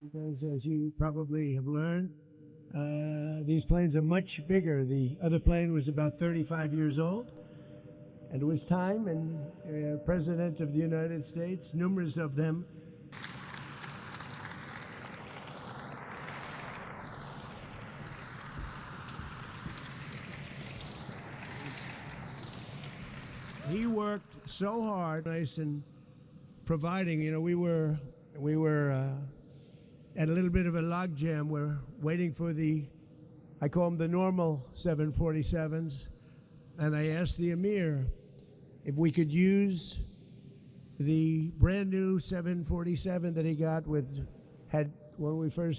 Because as you probably have learned, these planes are much bigger. The other plane was about 35 years old. And it was time, and President of the United States, numerous of them, he worked so hard, nice, in providing. We were at a little bit of a logjam. We're waiting for I call them the normal 747s, and I asked the Emir if we could use the brand new 747 that he got when we first